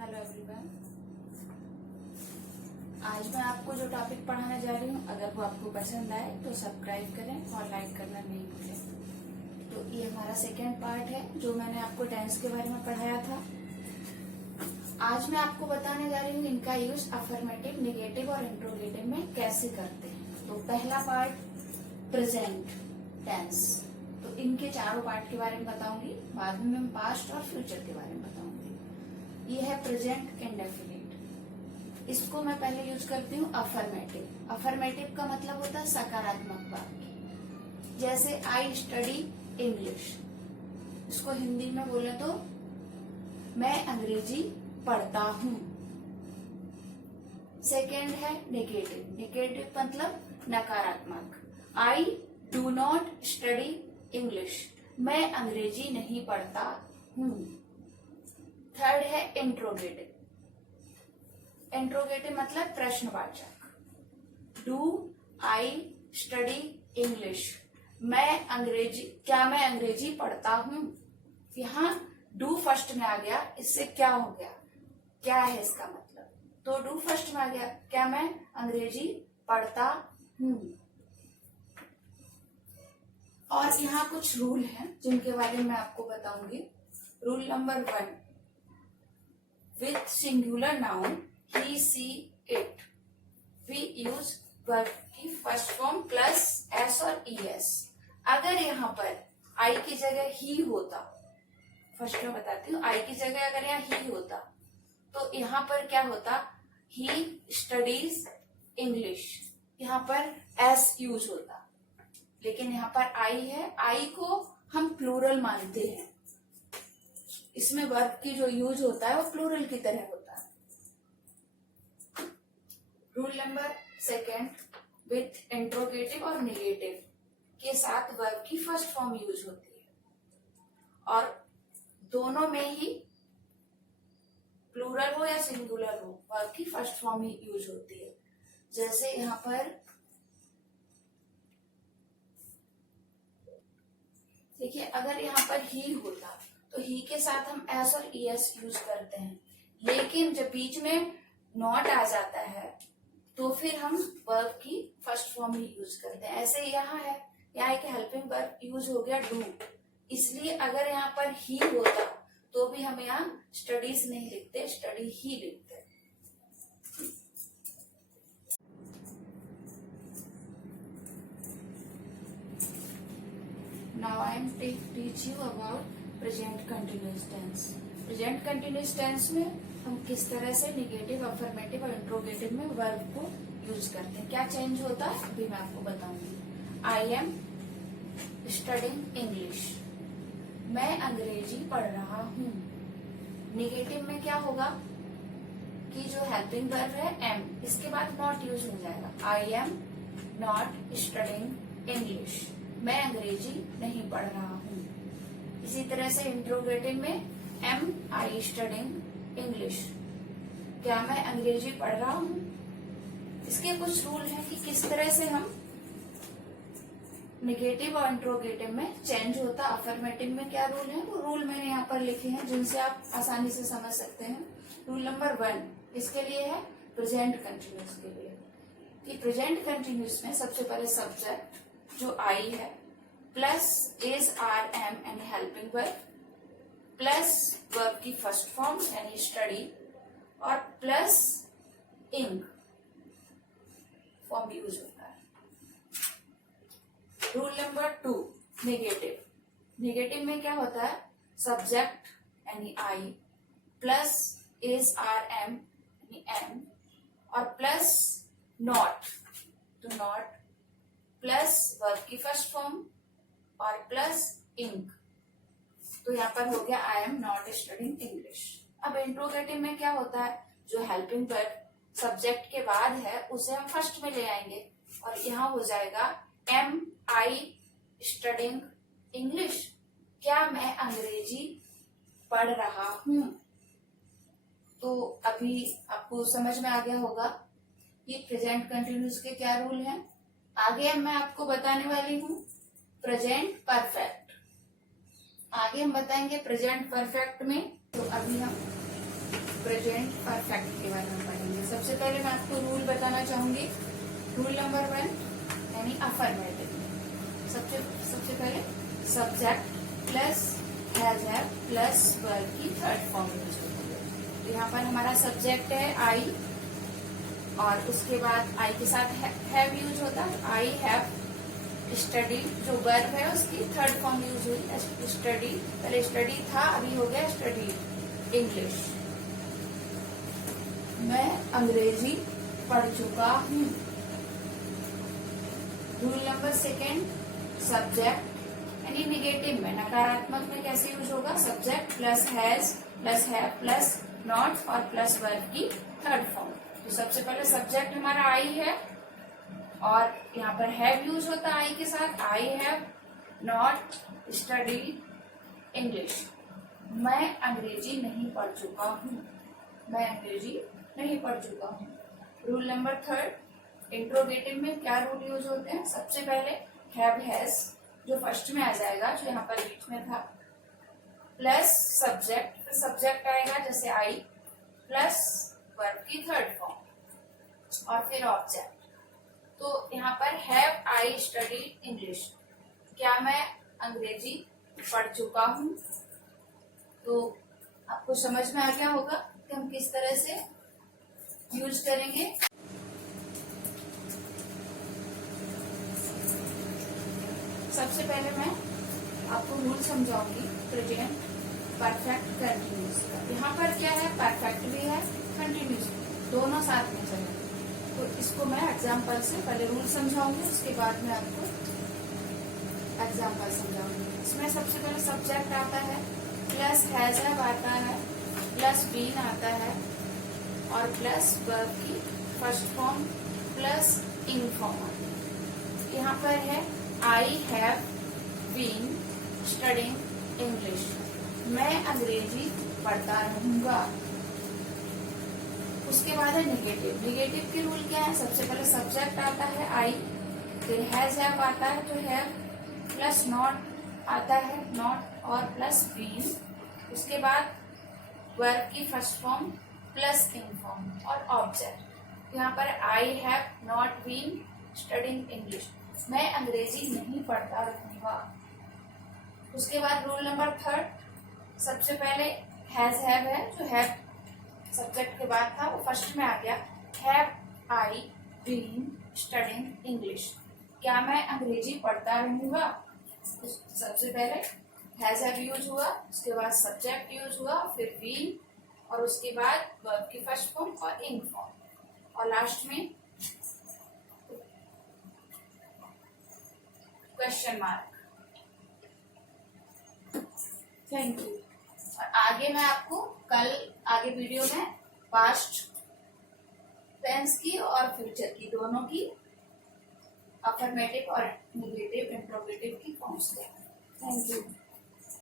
Hello everyone. आज मैं आपको जो टॉपिक पढ़ाने जा रही हूँ, अगर वो आपको पसंद आए तो सब्सक्राइब करें और लाइक करना नहीं भूलें। तो ये हमारा सेकेंड पार्ट है जो मैंने आपको टेंस के बारे में पढ़ाया था। आज मैं आपको बताने जा रही हूँ इनका यूज अफर्मेटिव, नेगेटिव और इंट्रोगेटिव में कैसे करते हैं। तो पहला पार्ट प्रेजेंट टेंस, तो इनके चारों पार्ट के बारे में बताऊंगी। बाद में मैं पास्ट और फ्यूचर के बारे में बताऊंगी। ये है प्रेजेंट इंडेफिनिट। इसको मैं पहले यूज करती हूँ अफर्मेटिव। अफर्मेटिव का मतलब होता है सकारात्मक वाक्य। जैसे आई स्टडी इंग्लिश, इसको हिंदी में बोले तो मैं अंग्रेजी पढ़ता हूँ। सेकेंड है नेगेटिव। नेगेटिव मतलब नकारात्मक। I do not study English, मैं अंग्रेजी नहीं पढ़ता हूँ। थर्ड है इंट्रोगेटिव। इंट्रोगेटिव मतलब प्रश्नवाचक। डू आई स्टडी इंग्लिश, क्या मैं अंग्रेजी पढ़ता हूँ। यहाँ डू फर्स्ट में आ गया, इससे क्या हो गया, क्या है इसका मतलब। तो डू फर्स्ट में आ गया, क्या मैं अंग्रेजी पढ़ता हूँ। और यहाँ कुछ रूल हैं जिनके बारे में मैं आपको बताऊंगी। Rule number 1, with singular noun he, she, it, we use verb की फर्स्ट फॉर्म प्लस s और es। अगर यहाँ पर I की जगह he होता, फर्स्ट में बताती हूँ, I की जगह अगर यहाँ he होता तो यहाँ पर क्या होता, he studies English, यहाँ पर s यूज होता। लेकिन यहाँ पर I है, I को हम प्लूरल मानते हैं, इसमें वर्ब की जो यूज होता है वो प्लूरल की तरह होता है। रूल नंबर 2, विथ इंट्रोगेटिव और नेगेटिव के साथ वर्ब की फर्स्ट फॉर्म यूज होती है और दोनों में ही प्लूरल हो या सिंगुलर हो, वर्ब की फर्स्ट फॉर्म ही यूज होती है। जैसे यहाँ पर देखिए, अगर यहाँ पर ही होता तो ही के साथ हम एस और ईएस यूज करते हैं, लेकिन जब बीच में नॉट आ जाता है तो फिर हम वर्ब की फर्स्ट फॉर्म ही यूज करते हैं। ऐसे यहाँ है, यहाँ एक हेल्पिंग वर्ब यूज हो गया डू, इसलिए अगर यहाँ पर ही होता तो भी हम यहाँ स्टडीज नहीं लिखते, स्टडी ही लिखते। Now I am teach you about present continuous tense. Present continuous tense में हम किस तरह से नेगेटिव, अफर्मेटिव और इंट्रोगेटिव में वर्ब को यूज करते हैं, क्या चेंज होता है अभी मैं आपको बताऊंगी। आई एम स्टडिंग इंग्लिश, मैं अंग्रेजी पढ़ रहा हूँ। नेगेटिव में क्या होगा कि जो हेल्पिंग वर्ब है एम, इसके बाद नॉट यूज हो जाएगा। I am not studying English, मैं अंग्रेजी नहीं पढ़ रहा हूँ। इसी तरह से इंट्रोगेटिव में एम आई स्टडिंग इंग्लिश, क्या मैं अंग्रेजी पढ़ रहा हूँ। इसके कुछ रूल हैं कि किस तरह से हम नेगेटिव और इंट्रोगेटिव में चेंज होता। अफर्मेटिव में क्या रूल है, वो रूल मैंने यहाँ पर लिखे हैं जिनसे आप आसानी से समझ सकते हैं। रूल नंबर 1 इसके लिए है प्रेजेंट कंटिन्यूअस के लिए, कि प्रेजेंट कंटिन्यूअस में सबसे पहले सब्जेक्ट जो आई है plus is, are, am and helping verb plus verb की फर्स्ट फॉर्म यानी स्टडी और प्लस इंग फॉर्म यूज होता है। Rule number 2 negative. नेगेटिव में क्या होता है, सब्जेक्ट यानी आई प्लस इज, आर, एम यानी एम और प्लस नॉट, तो नॉट प्लस वर्ब की फर्स्ट फॉर्म और प्लस इंक, तो यहाँ पर हो गया I am not studying English. अब इंट्रोगेटिव में क्या होता है, जो हेल्पिंग वर्ब सब्जेक्ट के बाद है उसे हम फर्स्ट में ले आएंगे और यहाँ हो जाएगा एम आई स्टडिंग इंग्लिश, क्या मैं अंग्रेजी पढ़ रहा हूँ। तो अभी आपको समझ में आ गया होगा कि प्रेजेंट कंटिन्यूअस के क्या रूल हैं। आगे मैं आपको बताने वाली हूँ प्रेजेंट परफेक्ट। आगे हम बताएंगे प्रेजेंट परफेक्ट में। तो अभी हम प्रेजेंट परफेक्ट के बारे में पढ़ेंगे। सबसे पहले मैं आपको रूल बताना चाहूंगी। रूल नंबर 1 यानी अफर्मेटिव। सबसे पहले subject plus has have plus verb की थर्ड फॉर्म यूज होती है। तो यहाँ पर हमारा सब्जेक्ट है आई, और उसके बाद आई के साथ हैव यूज होता है। आई हैव स्टडी, जो वर्ब है उसकी थर्ड फॉर्म यूज हुई स्टडी। पहले स्टडी था, अभी हो गया स्टडी इंग्लिश। मैं अंग्रेजी पढ़ चुका हूँ। रूल नंबर 2 सब्जेक्ट यानी निगेटिव में, नकारात्मक में कैसे यूज होगा? Subject plus has plus have plus not और प्लस वर्ब की थर्ड फॉर्म। तो सबसे पहले सब्जेक्ट हमारा आई है, और यहाँ पर हैव यूज होता है आई के साथ। आई हैव नॉट स्टडी इंग्लिश। मैं अंग्रेजी नहीं पढ़ चुका हूँ। मैं अंग्रेजी नहीं पढ़ चुका हूँ। रूल नंबर 3 इंट्रोगेटिव में क्या रूल यूज होते हैं? सबसे पहले हैव हैज, जो फर्स्ट में आ जाएगा, जो यहाँ पर बीच में था, प्लस सब्जेक्ट, फिर सब्जेक्ट आएगा जैसे आई, प्लस वर्ब की थर्ड फॉर्म, और फिर ऑब्जेक्ट। तो यहाँ पर हैव आई स्टडी इंग्लिश, क्या मैं अंग्रेजी पढ़ चुका हूँ? तो आपको समझ में आ गया होगा कि हम किस तरह से यूज करेंगे। सबसे पहले मैं आपको रूल समझाऊंगी प्रेजेंट परफेक्ट कंटिन्यूस का। यहाँ पर क्या है? परफेक्ट भी है, कंटिन्यूस भी, दोनों साथ में चलेंगे। तो इसको मैं एग्जाम्पल से पहले रूल समझाऊंगी, उसके बाद में आपको एग्जाम्पल समझाऊंगी। इसमें सबसे पहले सब्जेक्ट आता है, प्लस हैज हैव आता है, प्लस बीन आता है, और प्लस वर्ब की first form plus in form आती है। यहाँ पर है I have been studying English. मैं अंग्रेजी पढ़ता रहूंगा। उसके बाद है निगेटिव। निगेटिव के रूल क्या है? सबसे पहले सब्जेक्ट आता है आई, फिर हैज हैव आता है, तो हैव प्लस नॉट आता है, नॉट और प्लस बीन। उसके बाद वर्ब की first form plus in form और ऑब्जेक्ट। यहाँ पर I have not been studying English. मैं अंग्रेजी नहीं पढ़ता रहूंगा। उसके बाद रूल नंबर 3 सबसे पहले हैज हैव है, जो हैव सब्जेक्ट के बाद था वो फर्स्ट में आ गया। Have I been studying English, क्या मैं अंग्रेजी पढ़ता रहूंगा? सबसे पहले हैज हैव यूज हुआ, उसके बाद सब्जेक्ट यूज हुआ, फिर बीन, और उसके बाद वर्ब की फर्स्ट फॉर्म और इन फॉर्म, और लास्ट में क्वेश्चन मार्क। Thank you. और आगे मैं आपको कल आगे वीडियो में पास्ट टेंस की और फ्यूचर की, दोनों की अफर्मेटिव और नेगेटिव इंट्रोगेटिव की फॉर्म्स देंगे। Thank you.